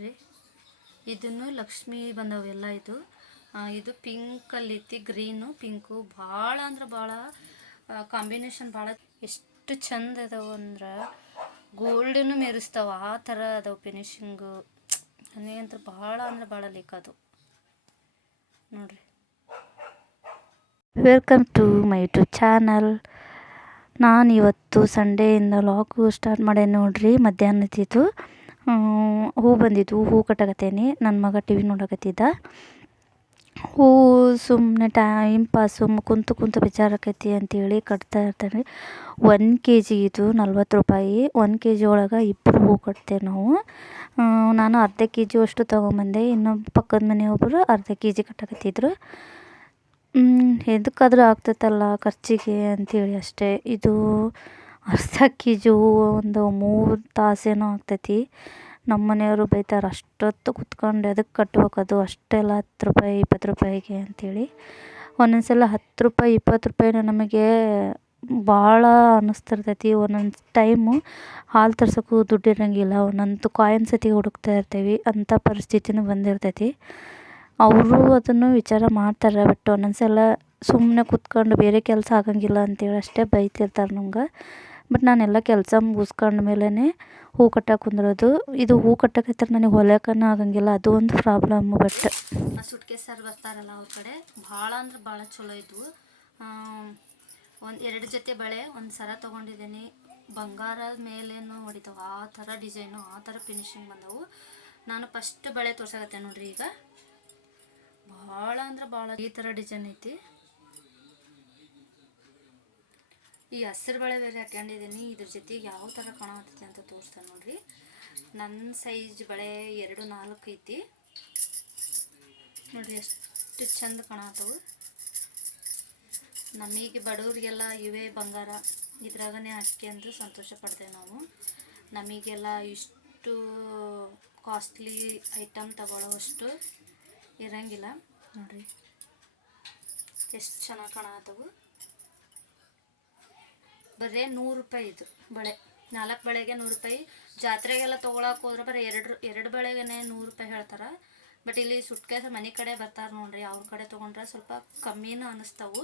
ನೋಡ್ರಿ, ಇದನ್ನು ಲಕ್ಷ್ಮಿ ಬಂದವೆಲ್ಲ. ಇದು ಪಿಂಕಲ್ಲಿ ಐತಿ, ಗ್ರೀನು ಪಿಂಕು. ಭಾಳ ಅಂದ್ರೆ ಭಾಳ ಕಾಂಬಿನೇಷನ್ ಭಾಳ ಎಷ್ಟು ಚಂದ ಅದಾವ ಅಂದ್ರೆ ಗೋಲ್ಡನ್ನು ಮೆರೆಸ್ತಾವ ಆ ಥರ ಅದಾವ ಫಿನಿಶಿಂಗು. ನನಗಂತೂ ಭಾಳ ಅಂದ್ರೆ ಭಾಳ ಲೈಕ್ ಅದು ನೋಡ್ರಿ. Welcome to my YouTube channel. ನಾನು ಇವತ್ತು ಸಂಡೇಯಿಂದ ಲಾಗು ಸ್ಟಾರ್ಟ್ ಮಾಡೇನಿ ನೋಡ್ರಿ. ಮಧ್ಯಾಹ್ನದಿದ್ದು ಹೂ ಬಂದಿದ್ದು, ಹೂ ಕಟ್ಟಕತ್ತೇನಿ. ನನ್ನ ಮಗ ಟಿ ವಿ ನೋಡಕತ್ತಿದ್ದ. ಹೂ ಸುಮ್ಮನೆ ಟೈಮ್ ಪಾಸು, ಕುಂತು ಬೇಜಾರಾಕೈತಿ ಅಂತೇಳಿ ಕಟ್ತಾ ಇರ್ತಾನೆ. 1 kg ಇದು 40 ರೂಪಾಯಿ. 1 kg ಒಳಗೆ 2 ಹೂ ಕಟ್ತೇವೆ ನಾವು. ನಾನು ಅರ್ಧ kg ಅಷ್ಟು ತೊಗೊಂಬಂದೆ. ಇನ್ನೊಬ್ಬ ಪಕ್ಕದ ಮನೆಯೊಬ್ಬರು ಅರ್ಧ kg ಕಟ್ಟಕತ್ತಿದ್ರು. ಎದಕ್ಕಾದ್ರೂ ಆಗ್ತೈತಲ್ಲ ಖರ್ಚಿಗೆ ಅಂಥೇಳಿ ಅಷ್ಟೇ. ಇದು ಅರ್ಧ kg ಹೂವು ಒಂದು 3 ತಾಸೇನೋ ಆಗ್ತೈತಿ. ನಮ್ಮ ಮನೆಯವರು ಬೈತಾರೆ, ಅಷ್ಟೊತ್ತು ಕುತ್ಕೊಂಡು ಎದಕ್ಕೆ ಕಟ್ಬೇಕದು ಅಷ್ಟೆಲ್ಲ 10 ರೂಪಾಯಿ 20 ರೂಪಾಯಿಗೆ ಅಂಥೇಳಿ. ಒಂದೊಂದು ಸಲ 10 ರೂಪಾಯಿ 20 ರೂಪಾಯಿನ ನಮಗೆ ಭಾಳ ಅನ್ನಿಸ್ತಿರ್ತೈತಿ. ಒಂದೊಂದು ಟೈಮು ಹಾಲು ತರ್ಸೋಕ್ಕೂ ದುಡ್ಡು ಇರೋಂಗಿಲ್ಲ. ಒಂದೊಂದು ಕಾಯಿನ್ ಸತಿ ಹುಡುಕ್ತಾ ಇರ್ತೀವಿ, ಅಂಥ ಪರಿಸ್ಥಿತಿನೂ ಬಂದಿರ್ತೈತಿ. ಅವರು ಅದನ್ನು ವಿಚಾರ ಮಾಡ್ತಾರೆ. ಬಟ್ ಒಂದೊಂದು ಸಲ ಸುಮ್ಮನೆ ಕುತ್ಕೊಂಡು ಬೇರೆ ಕೆಲಸ ಆಗಂಗಿಲ್ಲ ಅಂತೇಳಿ ಅಷ್ಟೇ ಬೈತಿರ್ತಾರೆ ನಮ್ಗೆ. ಬಟ್ ನಾನೆಲ್ಲ ಕೆಲಸ ಮುಗಿಸ್ಕೊಂಡ ಮೇಲೇ ಹೂ ಕಟ್ಟಕ್ಕೆ ಕುಂದ್ರೋದು. ಇದು ಹೂ ಕಟ್ಟಕತ್ತರ ನನಗೆ ಹೊಲಿಯೋಕ್ಕೂ ಆಗಂಗಿಲ್ಲ, ಅದು ಒಂದು ಪ್ರಾಬ್ಲಮ್ಮು. ಬಟ್ ಸುಟ್ಕೇಸ್ ಸರ್ ಬರ್ತಾರಲ್ಲ ಅವ್ರ ಕಡೆ ಭಾಳ ಅಂದ್ರೆ ಭಾಳ ಚಲೋ ಇದ್ವು. 2 ಜೊತೆ ಬಳೆ, 1 ಸರ ತೊಗೊಂಡಿದ್ದೀನಿ. ಬಂಗಾರದ ಮೇಲೇನು ಹೊಡಿತಾವೆ ಆ ಥರ ಡಿಸೈನು, ಆ ಥರ ಫಿನಿಶಿಂಗ್ ಬಂದವು. ನಾನು ಫಸ್ಟ್ ಬಳೆ ತೋರ್ಸಕತ್ತೆ ನೋಡ್ರಿ. ಈಗ ಭಾಳ ಅಂದ್ರೆ ಭಾಳ ಈ ಥರ ಡಿಸೈನ್ ಐತಿ. ಈ ಹಸಿರು ಬಳೆ ಬೇರೆ ಹಾಕೊಂಡಿದ್ದೀನಿ. ಇದ್ರ ಜೊತೆಗೆ ಯಾವ ಥರ ಕಾಣತೈತಿ ಅಂತ ತೋರಿಸ್ತಾನೆ ನೋಡ್ರಿ. ನನ್ನ ಸೈಜ್ ಬಳೆ 2-4 ಐತಿ ನೋಡ್ರಿ, ಎಷ್ಟು ಚಂದ ಕಾಣತ್ತವು. ನಮಗೆ ಬಡವರಿಗೆಲ್ಲ ಇವೇ ಬಂಗಾರ, ಇದ್ರಾಗನೇ ಹಾಕ್ಯಂದು ಸಂತೋಷ ಪಡ್ತೇವೆ ನಾವು. ನಮಗೆಲ್ಲ ಇಷ್ಟು ಕಾಸ್ಟ್ಲಿ ಐಟಮ್ ತಗೊಳ್ಳೋವಷ್ಟು ಇರಂಗಿಲ್ಲ ನೋಡ್ರಿ. ಎಷ್ಟು ಚೆನ್ನಾಗಿ ಕಾಣತ್ತವು. ಬರೀ 100 ರೂಪಾಯಿ ಇದು ಬಳೆ. 4 ಬಳೆಗೆ 100 ರೂಪಾಯಿ. ಜಾತ್ರೆಗೆಲ್ಲ ತೊಗೊಳಕ್ಕೆ ಹೋದ್ರೆ ಬರೀ 2 ಬಳೆಗೆ 100 ರೂಪಾಯಿ ಹೇಳ್ತಾರೆ. ಬಟ್ ಇಲ್ಲಿ ಸುಟ್ಕೇಸ ಮನೆ ಕಡೆ ಬರ್ತಾರೆ ನೋಡ್ರಿ, ಅವ್ರ ಕಡೆ ತೊಗೊಂಡ್ರೆ ಸ್ವಲ್ಪ ಕಮ್ಮಿನೂ ಅನ್ನಿಸ್ತಾವು.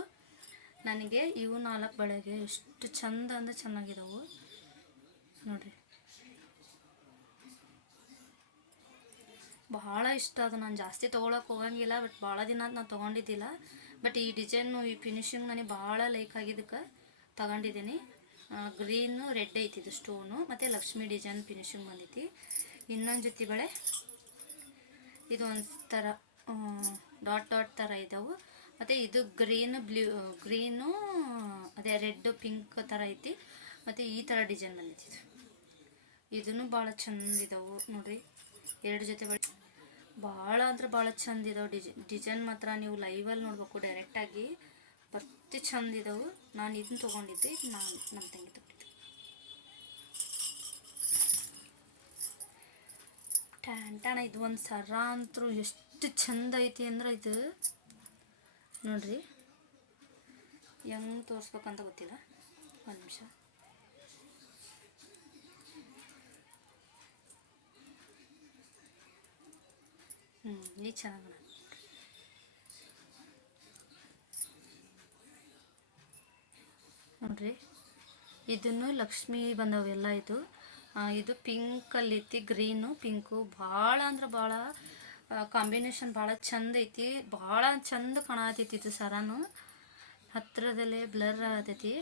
ನನಗೆ ಇವು 4 ಬಳೆಗೆ ಎಷ್ಟು ಚಂದ ಅಂದ್ರೆ ಚೆನ್ನಾಗಿದಾವು ನೋಡ್ರಿ. ಭಾಳ ಇಷ್ಟ ಅದು. ನಾನು ಜಾಸ್ತಿ ತೊಗೊಳಕ್ಕೆ ಹೋಗಂಗಿಲ್ಲ, ಬಟ್ ಭಾಳ ದಿನ ನಾನು ತೊಗೊಂಡಿದ್ದಿಲ್ಲ. ಬಟ್ ಈ ಡಿಸೈನು, ಈ ಫಿನಿಶಿಂಗ್ ನನಗೆ ಭಾಳ ಲೈಕ್ ಆಗಿದ್ದಕ್ಕೆ ತಗೊಂಡಿದ್ದೀನಿ. ಗ್ರೀನು ರೆಡ್ ಐತಿ ಇದು ಸ್ಟೋನು, ಮತ್ತು ಲಕ್ಷ್ಮಿ ಡಿಸೈನ್ ಫಿನಿಶಿಂಗ್ ಬಂದೈತಿ. ಇನ್ನೊಂದು ಜೊತೆ ಬಳೆ ಇದು ಒಂಥರ ಡಾಟ್ ಥರ ಇದ್ದಾವೆ. ಮತ್ತು ಇದು ಗ್ರೀನು ಅದೇ ರೆಡ್ ಪಿಂಕ್ ಥರ ಐತಿ. ಮತ್ತು ಈ ಥರ ಡಿಸೈನ್ ಬಂದೈತಿ. ಇದೂ ಭಾಳ ಚಂದ ಇದಾವೆ ನೋಡ್ರಿ. 2 ಜೊತೆ ಬಳೆ ಭಾಳ ಅಂದ್ರೆ ಭಾಳ ಚಂದ ಇದಾವೆ. ಡಿಸೈನ್ ಮಾತ್ರ ನೀವು ಲೈವಲ್ಲಿ ನೋಡ್ಬೇಕು, ಡೈರೆಕ್ಟಾಗಿ ಬರ್ತಿ ಚಂದ ಇದಾವೆ. ನಾನು ಇದನ್ನ ತೊಗೊಂಡಿದ್ದೆ, ನಮ್ಮ ತಂಗಿ ತೊಗೊಂಡಿದ್ದೆ. ಟ್ಯಾಂಟಾಣ ಇದು ಒಂದು ಸರ ಅಂತೂ ಎಷ್ಟು ಚಂದ ಐತಿ ಅಂದ್ರೆ ಇದು ನೋಡ್ರಿ. ಹೆಂಗೆ ತೋರಿಸ್ಬೇಕಂತ ಗೊತ್ತಿಲ್ಲ, ಒಂದು ನಿಮಿಷ. ಈ ಚೆನ್ನಾಗಿ ನೋಡ್ರಿ. ಇದನ್ನು ಲಕ್ಷ್ಮಿ ಬಂದವೆಲ್ಲ. ಇದು ಪಿಂಕಲ್ಲಿ ಐತಿ, ಗ್ರೀನು ಪಿಂಕು. ಭಾಳ ಅಂದ್ರೆ ಭಾಳ ಕಾಂಬಿನೇಷನ್ ಭಾಳ ಚಂದ ಐತಿ. ಭಾಳ ಚಂದ ಕಾಣತೈತಿ ಇದು ಸರನು. ಹತ್ತಿರದಲ್ಲೇ ಬ್ಲರ್ ಆಗತೈತಿ.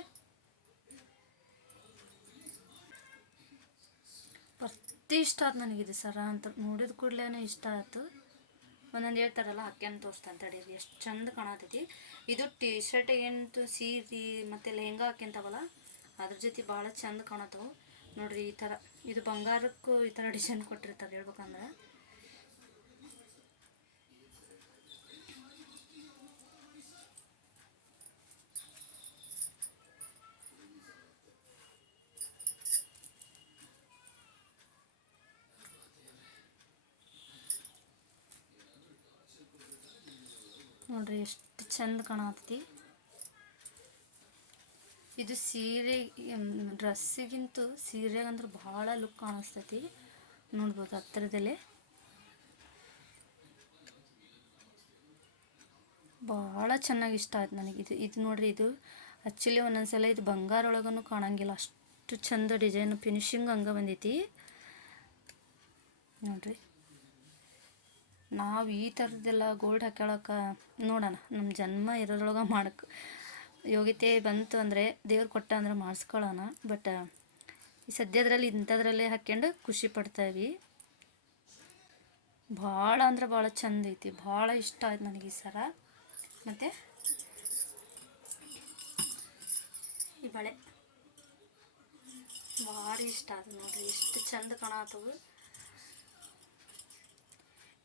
ಬರ್ತಿ ಇಷ್ಟ ಆಯ್ತು ನನಗಿದು ಸರ ಅಂತ. ನೋಡಿದ ಕೂಡಲೇ ಇಷ್ಟ ಆಯ್ತು. ಒಂದೊಂದು ಹೇಳ್ತಾರಲ್ಲ ಹಾಕ್ಯಂದು ತೋರಿಸ್ತಾನೆ ತಡೀರಿ, ಎಷ್ಟು ಚಂದ ಕಾಣತೈತಿ. ಇದು ಟಿ ಶರ್ಟ್ ಏನು ಸೀರೆ ಮತ್ತು ಲೆಹಂಗಾ ಹಾಕ್ಯಂತವಲ್ಲ, ಅದ್ರ ಜೊತೆ ಭಾಳ ಚಂದ ಕಾಣತ್ತವು ನೋಡ್ರಿ. ಈ ಥರ ಇದು ಬಂಗಾರಕ್ಕೂ ಈ ಥರ ಡಿಸೈನ್ ಕೊಟ್ಟಿರ್ತಾರೆ ಹೇಳ್ಬೇಕಂದ್ರೆ. ನೋಡ್ರಿ ಎಷ್ಟು ಚಂದ ಕಾಣತೈತಿ. ಇದು ಸೀರೆ ಡ್ರೆಸ್ಸಿಗಿಂತೂ ಸೀರೆಗಂದ್ರೆ ಭಾಳ ಲುಕ್ ಕಾಣಿಸ್ತೈತಿ. ನೋಡ್ಬೋದು ಹತ್ತಿರದಲ್ಲೇ. ಭಾಳ ಚೆನ್ನಾಗಿ ಇಷ್ಟ ಆಯ್ತು ನನಗೆ. ಇದು ನೋಡಿರಿ, ಇದು ಆ್ಯಕ್ಚುಲಿ ಒಂದೊಂದ್ಸಲ ಇದು ಬಂಗಾರ ಒಳಗೂ ಕಾಣಂಗಿಲ್ಲ, ಅಷ್ಟು ಚಂದ ಡಿಸೈನು ಫಿನಿಶಿಂಗ್ ಹಂಗೆ ಬಂದೈತಿ ನೋಡಿರಿ. ನಾವು ಈ ಥರದ್ದೆಲ್ಲ ಗೋಲ್ಡ್ ಹಾಕ್ಯಾಳಕ್ಕೆ ನೋಡೋಣ, ನಮ್ಮ ಜನ್ಮ ಇರೋದ್ರೊಳಗೆ ಮಾಡಕ್ಕೆ ಯೋಗ್ಯತೆ ಬಂತು ಅಂದರೆ, ದೇವ್ರು ಕೊಟ್ಟ ಅಂದ್ರೆ ಮಾಡಿಸ್ಕೊಳ್ಳೋಣ. ಬಟ್ ಈ ಸದ್ಯದ್ರಲ್ಲಿ ಇಂಥದ್ರಲ್ಲೇ ಹಾಕ್ಕೊಂಡು ಖುಷಿ ಪಡ್ತಾಯಿವಿ. ಭಾಳ ಅಂದ್ರೆ ಭಾಳ ಚಂದ ಐತಿ, ಭಾಳ ಇಷ್ಟ ಆಯ್ತು ನನಗೆ ಈ ಸರ. ಮತ್ತು ಈ ಬಳೆ ಭಾರಿ ಇಷ್ಟ ಆಯ್ತು ನೋಡಿರಿ, ಎಷ್ಟು ಚಂದ ಕಾಣತ್ತವು.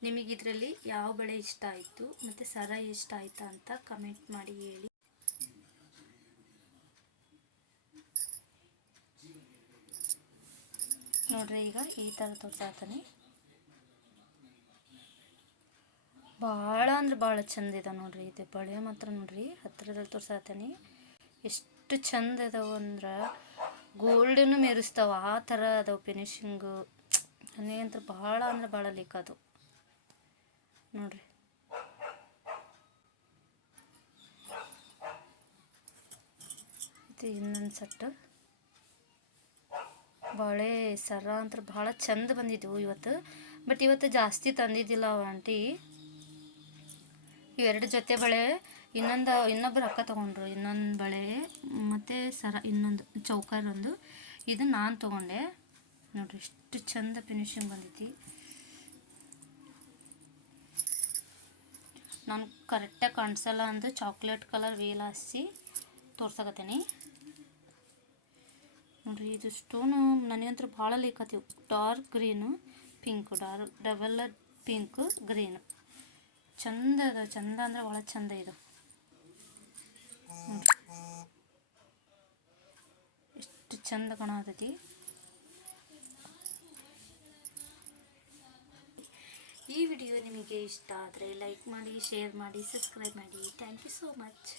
ನಿಮಗಿದ್ರಲ್ಲಿ ಯಾವ ಬಳೆ ಇಷ್ಟ ಆಯಿತು ಮತ್ತು ಸರ ಇಷ್ಟ ಆಯ್ತಾ ಅಂತ ಕಮೆಂಟ್ ಮಾಡಿ ಹೇಳಿ. ನೋಡ್ರಿ, ಈಗ ಈ ಥರ ತೋರ್ಸಾತೀನಿ. ಭಾಳ ಅಂದ್ರೆ ಭಾಳ ಚಂದ ಇದೆ ನೋಡ್ರಿ. ಇದು ಬಳೆ ಮಾತ್ರ ನೋಡ್ರಿ, ಹತ್ತಿರದಲ್ಲಿ ತೋರ್ಸಾತೀನಿ ಎಷ್ಟು ಚಂದ ಇದಾವೆ ಅಂದ್ರೆ ಗೋಲ್ಡನ್ನು ಮೆರೆಸ್ತಾವೆ, ಆ ಥರ ಅದಾವೆ ಫಿನಿಶಿಂಗು. ನನಗಂತೂ ಭಾಳ ಅಂದ್ರೆ ಭಾಳ ಲೀಕ್ ಅದು ನೋಡ್ರಿ. ಇದು ಇನ್ನೊಂದು ಸೆಟ್ಟು ಬಳೆ ಸರ ಅಂತ ಭಾಳ ಚಂದ ಬಂದಿದ್ದವು ಇವತ್ತು. ಬಟ್ ಇವತ್ತು ಜಾಸ್ತಿ ತಂದಿದ್ದಿಲ್ಲ ಆಂಟಿ. ಇವೆರಡು ಜೊತೆ ಬಳೆ, ಇನ್ನೊಬ್ಬರು ಅಕ್ಕ ತೊಗೊಂಡ್ರು ಇನ್ನೊಂದು ಬಳೆ ಮತ್ತು ಸರ, ಇನ್ನೊಂದು ಚೌಕರ್ ಒಂದು. ಇದು ನಾನು ತೊಗೊಂಡೆ ನೋಡ್ರಿ, ಎಷ್ಟು ಚಂದ ಫಿನಿಶಿಂಗ್ ಬಂದೈತಿ. ನಾನು ಕರೆಕ್ಟಾಗಿ ಕಾಣಿಸಲ್ಲ ಅಂದು ಚಾಕ್ಲೇಟ್ ಕಲರ್ ವೇಲ್ ಹಾಸಿ ತೋರ್ಸಕತ್ತೀನಿ ನೋಡ್ರಿ. ಇದು ಸ್ಟೋನು ನನಗಂತೂ ಭಾಳ ಲೇಕತ್ತೀವಿ. Dark green, pink, double pink, green ಚಂದ ಅದ. ಚಂದ ಅಂದ್ರೆ ಭಾಳ ಚಂದ ಇದು. ಎಷ್ಟು ಚಂದ ಕಾಣತೈತಿ. ಈ ವಿಡಿಯೋ ನಿಮಗೆ ಇಷ್ಟ ಆದರೆ ಲೈಕ್ ಮಾಡಿ, ಶೇರ್ ಮಾಡಿ, ಸಬ್ಸ್ಕ್ರೈಬ್ ಮಾಡಿ. Thank you so much.